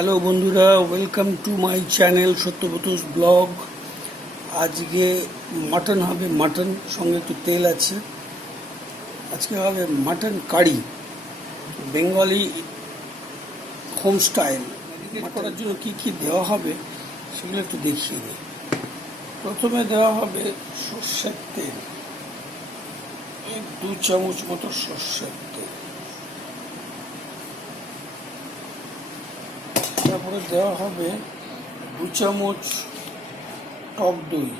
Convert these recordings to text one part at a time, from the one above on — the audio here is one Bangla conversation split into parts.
হ্যালো বন্ধুরা, welcome to my channel Satyabrata's blog. আজকে মাটন হবে, মাটন সঙ্গে একটু তেল আছে। আজকে হবে mutton curry, Bengali home style. Marinate করার জন্য কী কী দেওয়া হবে সেগুলো একটু দেখিয়ে দিই। প্রথমে দেওয়া হবে সর্ষের তেল, 2 চামচ মতো সর্ষের তেল। তারপরে দেওয়া হবে 2 চামচ টক দই,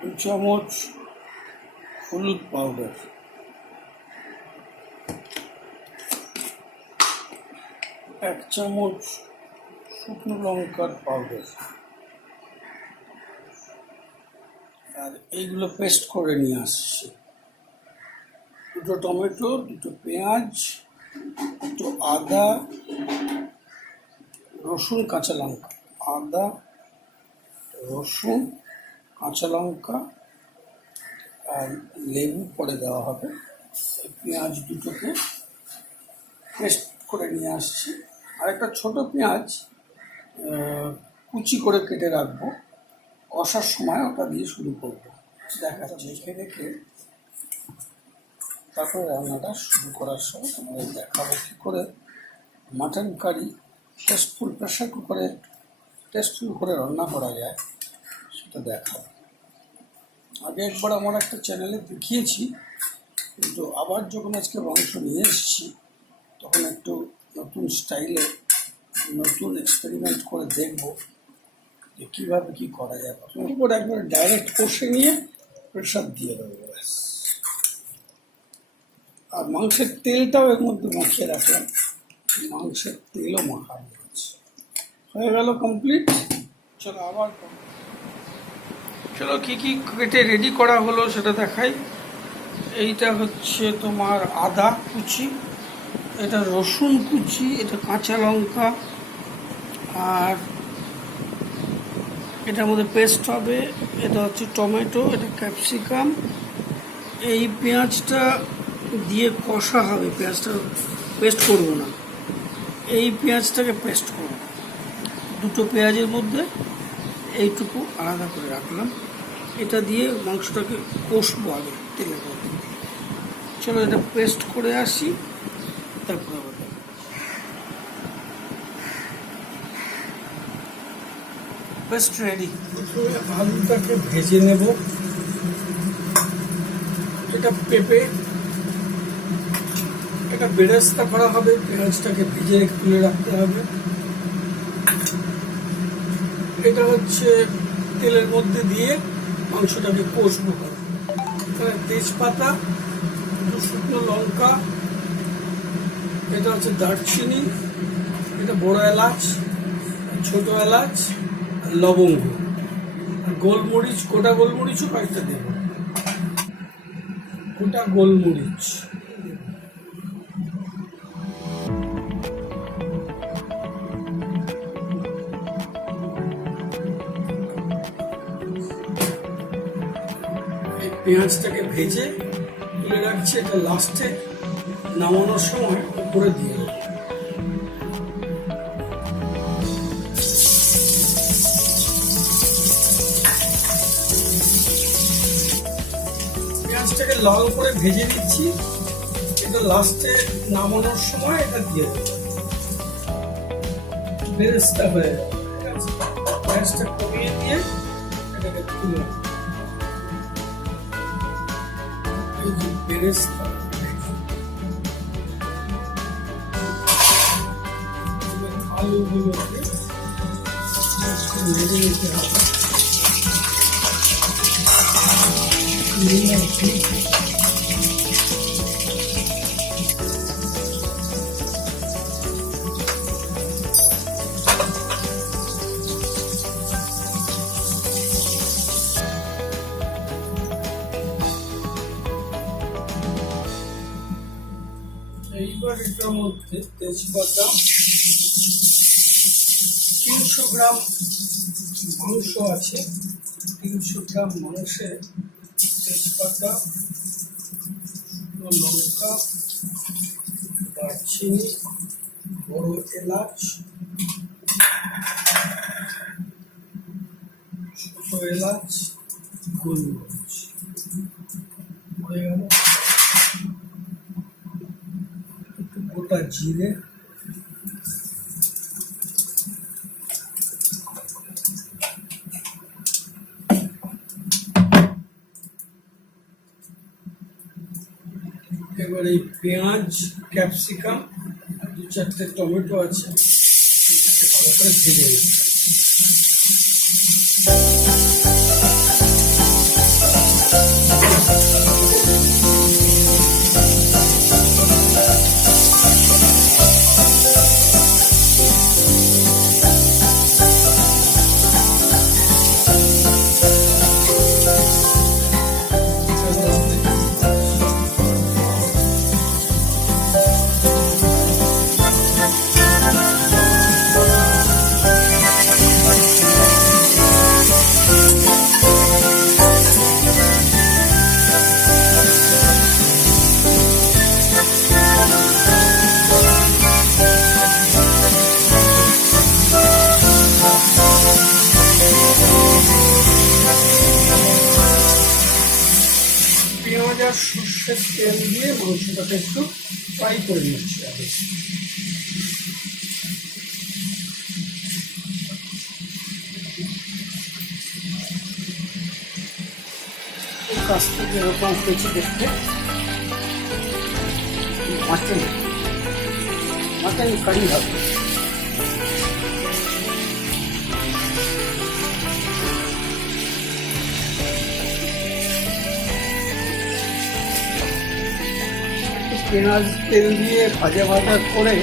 দু চামচ হলুদ পাউডার, 1 চামচ শুকনো লঙ্কার পাউডার, আর এইগুলো পেস্ট করে নিয়ে আসছি। 2 টমেটো, 2 পেঁয়াজ, 2 আদা, রসুন, কাঁচা লঙ্কা, আদা, রসুন, কাঁচা লঙ্কা আর লেবু পরে দেওয়া হবে। এই পেঁয়াজ দুটোকে পেস্ট করে নিয়ে আসছি। আর একটা ছোটো পেঁয়াজ কুচি করে কেটে রাখবো, কষার সময় ওটা দিয়ে শুরু করবো। দেখা রেখে রেখে তারপরে রান্নাটা শুরু করার সময় তোমাদের দেখাবো কী করে মাটন কারি টেস্টফুল প্রেশার কুকারে টেস্টফুল করে রান্না করা যায়, সেটা দেখাবো। আগে একবার আমার একটা চ্যানেলে দেখিয়েছি, কিন্তু আবার যখন আজকে মাংস নিয়ে এসেছি তখন একটু নতুন স্টাইলে নতুন এক্সপেরিমেন্ট করে দেখবো যে কীভাবে কী করা যায়। প্রথমে উপর একবার ডাইরেক্ট কষে নিয়ে প্রেশার দিয়ে দেবো, ব্যাস। আর মাংসের তেলটাও এর মধ্যে মাখিয়ে রাখলাম, মাংসের তেলও মাখানো আছে। হয়ে গেল কমপ্লিট। চলো আবার চলো কী কী কেটে রেডি করা হলো সেটা দেখাই। এইটা হচ্ছে তোমার আদা কুচি, এটা রসুন কুচি, এটা কাঁচা লঙ্কা, আর এটার মধ্যে পেস্ট হবে। এটা হচ্ছে টমেটো, এটা ক্যাপসিকাম। এই পেঁয়াজটা দিয়ে কষা হবে, পেঁয়াজটা পেস্ট করবো না, এই পেঁয়াজটাকে পেস্ট করব। 2 পেঁয়াজের মধ্যে এইটুকু আলাদা করে রাখলাম। এটা দিয়ে মাংসটাকে কষবো আগে তেলের মধ্যে। চলো এটা পেস্ট করে আসি, তারপরে আবার পেস্ট রেডি। আলুটাকে ভেজে নেব। এটা পেঁপে, এটা বেরেস্তা করা হবে, পেঁয়াজটাকে ভেজে তুলে রাখতে হবে। এটা হচ্ছে তেলের মধ্যে দিয়ে মাংসটাকে কষবো। এখানে তেজপাতা, 2 শুকনো লঙ্কা, এটা হচ্ছে দারচিনি, এটা বড় এলাচ, ছোট এলাচ, লবঙ্গ, গোলমরিচ, গোটা গোলমরিচও কয়েকটা দেব, গোটা গোলমরিচ। পেঁয়াজটাকে ভেজে তুলে রাখছি, এটা লাস্টে নামানোর সময় উপরে দিয়ে দেবো। পেঁয়াজটাকে লাল করে ভেজে নিচ্ছি, এটা লাস্টে নামানোর সময় এটা দিয়ে দেবো। বেরেস্তা হয়ে যাবে, পেঁয়াজটা কমিয়ে দিয়ে এটাকে তুলে দেবো। বেরেস্তা আলুগুলোকে ভেজে নিতে হবে। এইবার এটার মধ্যে তেজপাতা, 300 গ্রাম মাংস আছে, 300 গ্রাম মাংসে তেজপাতা, লঙ্কা, দারচিনি, বড় এলাচ, ছোট এলাচ, গোলমরিচ হয়ে গেল। একটু গোটা জিরে, এবার এই পেঁয়াজ, ক্যাপসিকাম আর 2-4টে টমেটো আছে, ভালো করে ভেজে নেব। পেঁয়াজ আর সর্ষের তেল দিয়ে মাংসটাকে একটু ফ্রাই করে নিচ্ছি আগে। কাছ থেকে এরকম হয়েছে দেখতে। মাটন কারি হবে। পেঁয়াজ তেল দিয়ে ভাজা করে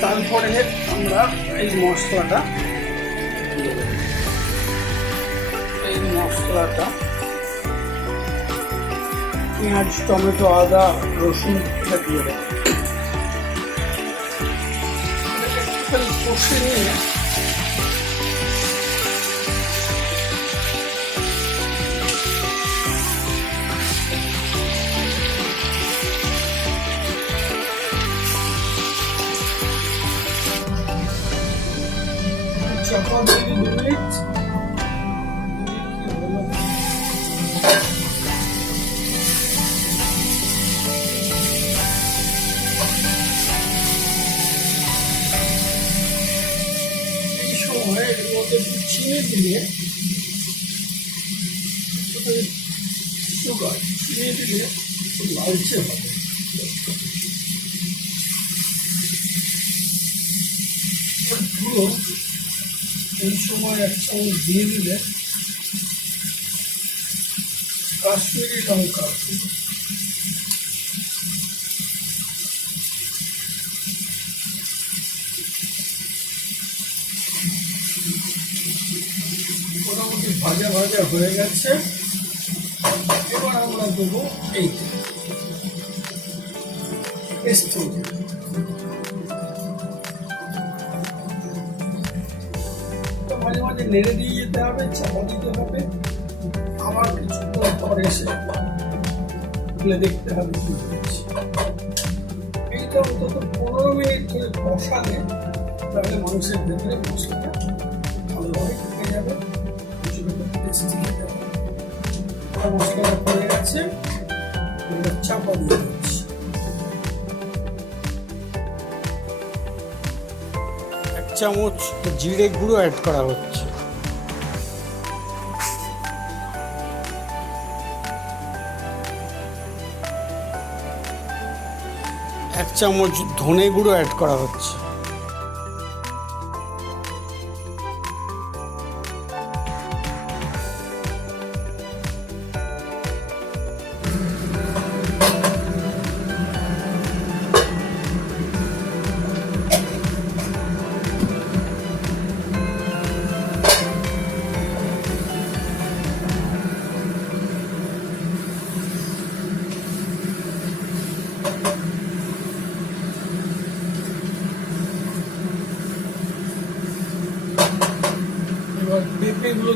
তারপরে আমরা এই মশলাটা দিয়ে দেব। এই মশলাটা পেঁয়াজ, টমেটো, আদা, রসুন দিয়ে দেব। একটুখানি কষে নিয়ে চাপা দিয়ে 2 মিনিট এই সময় এর মধ্যে চিনি দিয়ে সুগার চিনি দিয়ে লালচে হবে। ধুলো এই সময় 1 চামচ দিয়ে দিলে কাশ্মীরি লঙ্কা, মোটামুটি ভাজা হয়ে গেছে। এবার আমরা দেবো এই পেস্ট। মাঝে মাঝে নেড়ে দিয়ে যেতে হবে, চাপা দিতে হবে, আবার কিছুক্ষণ পরে এসে খুলে দেখতে হবে কি হচ্ছে। এইটা অন্তত 15 মিনিট ধরে কষালে তাহলে মাংসের ভেতরে মশলাটা ভালোভাবে ঢুকে যাবে, টেস্টি খেতে হবে। মশলাটা পড়ে গেছে, চাপা দিয়ে দিচ্ছি। 1 চামচ জিরে গুঁড়ো অ্যাড করা হচ্ছে। 1 চামচ ধনে গুঁড়ো অ্যাড করা হচ্ছে।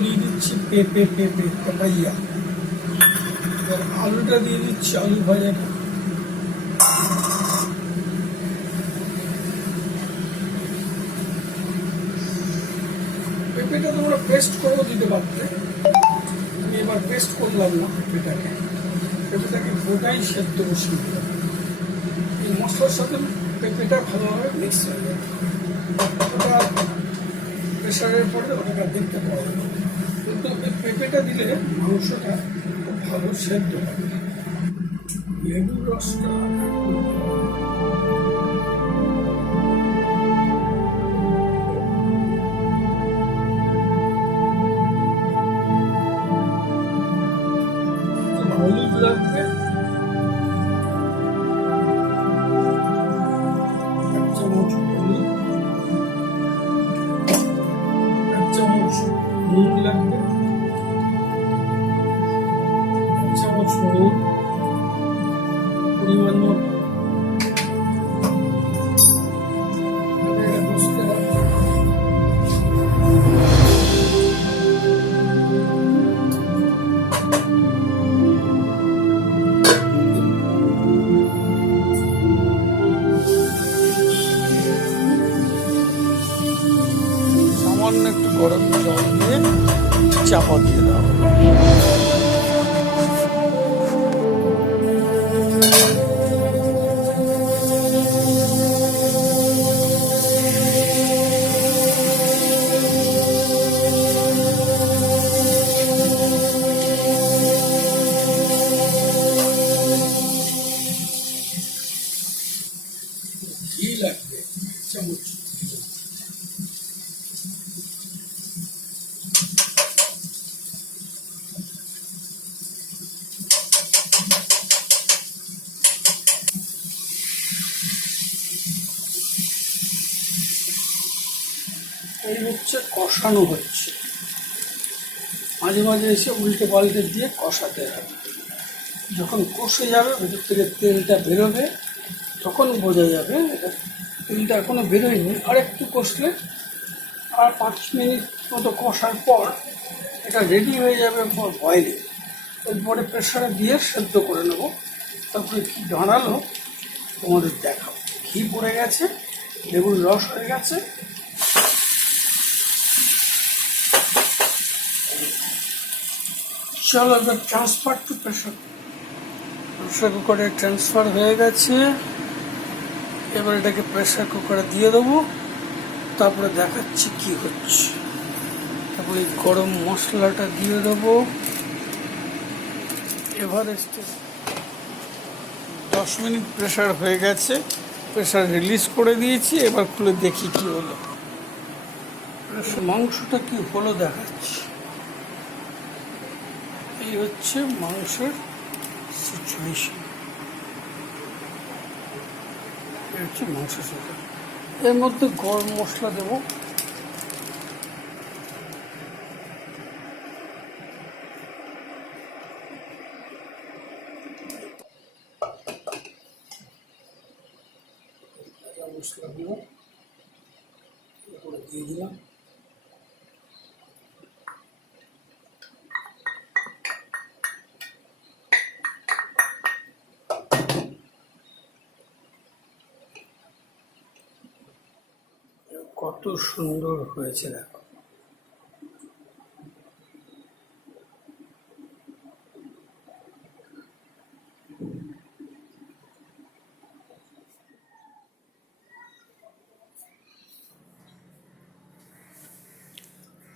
দিয়ে দিচ্ছি পেঁপে পাপাইয়া। এবার আলুটা দিয়ে দিচ্ছি, আলু ভাজাটা। পেঁপেটা তোমরা পেস্ট করেও দিতে পারতে, আমি এবার পেস্ট করলাম না। পেঁপেটাকে গোটাই সেদ্ধ বসিয়ে দিলাম। এই মশলার সাথে পেঁপেটা ভালোভাবে মিক্স হয়ে যাবে। ওটা প্রেশারের পরে ওটাকে দেখতে পাওয়া যাবে, কিন্তু পেঁপেটা দিলে মাংসটা খুব ভালো সেদ্ধ হবে। লেবুর রসটা হলুদ লাগবে, 1 চামচ হলুদ, 1 চামচ নুন লাগবে, 1 চামচ নুন পরিমাণ মতো। এটা বুঝতে হবে। সামান্য একটু গরম জল দিয়ে চাপা দিয়ে দেওয়া হবে। ঘি লাগবে 1 চামচ। এই হচ্ছে কষানো হচ্ছে, মাঝে মাঝে এসে উল্টে পাল্টে দিয়ে কষাতে হবে। যখন কষে যাবে, ভেতর থেকে তেলটা বেরোবে, তখন বোঝা যাবে এটা তেলটা এখনো বেরোয়নি। আর একটু কষলে, আর 5 মিনিট মতো কষার পর এটা রেডি হয়ে যাবে ফর বয়েলিং। এরপরে প্রেশারে দিয়ে সেদ্ধ করে নেব। তারপরে কি দাঁড়ালো তোমাদের দেখাবো। ঘি পড়ে গেছে, লেবুর রস হয়ে গেছে। চলো এবার ট্রান্সফার টু প্রেশার কুকারে ট্রান্সফার হয়ে গেছে। এবার এটাকে প্রেশার কুকারে দিয়ে দেবো, তারপরে দেখাচ্ছি কি হচ্ছে। তারপরে গরম মশলাটা দিয়ে দেবো। এভারেস্টে 10 মিনিট প্রেশার হয়ে গেছে, প্রেশার রিলিজ করে দিয়েছি। এবার খুলে দেখি কি হলো। মাংসটা কি হলো দেখাচ্ছি। এই হচ্ছে মাংসের সিচুয়েশন, এই হচ্ছে মাংসের সিচুয়েশন। এর মধ্যে গরম মশলা দেবো। মশলাগুলো উপরে দিয়ে দিলাম। কত সুন্দর হয়েছে দেখো।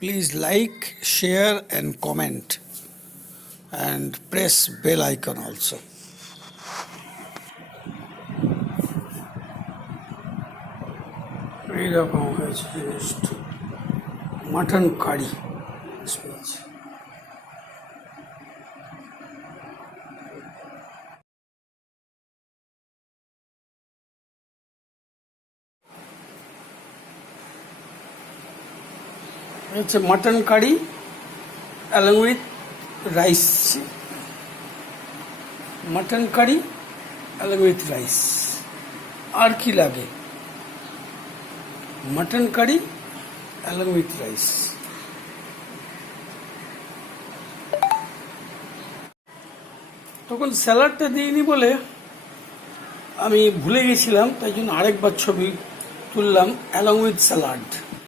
Please like, share and comment and press bell icon also. এইরকম হয়েছে জিনিসটা। মাটন কারি হচ্ছে mutton curry along with rice. Mutton curry along with rice। আর কি লাগে? Mutton curry along with rice। তখন স্যালাডটা দিইনি বলে আমি ভুলে গেছিলাম, তাই জন্য আরেকবার ছবি তুললাম অ্যালং উইথ স্যালাড।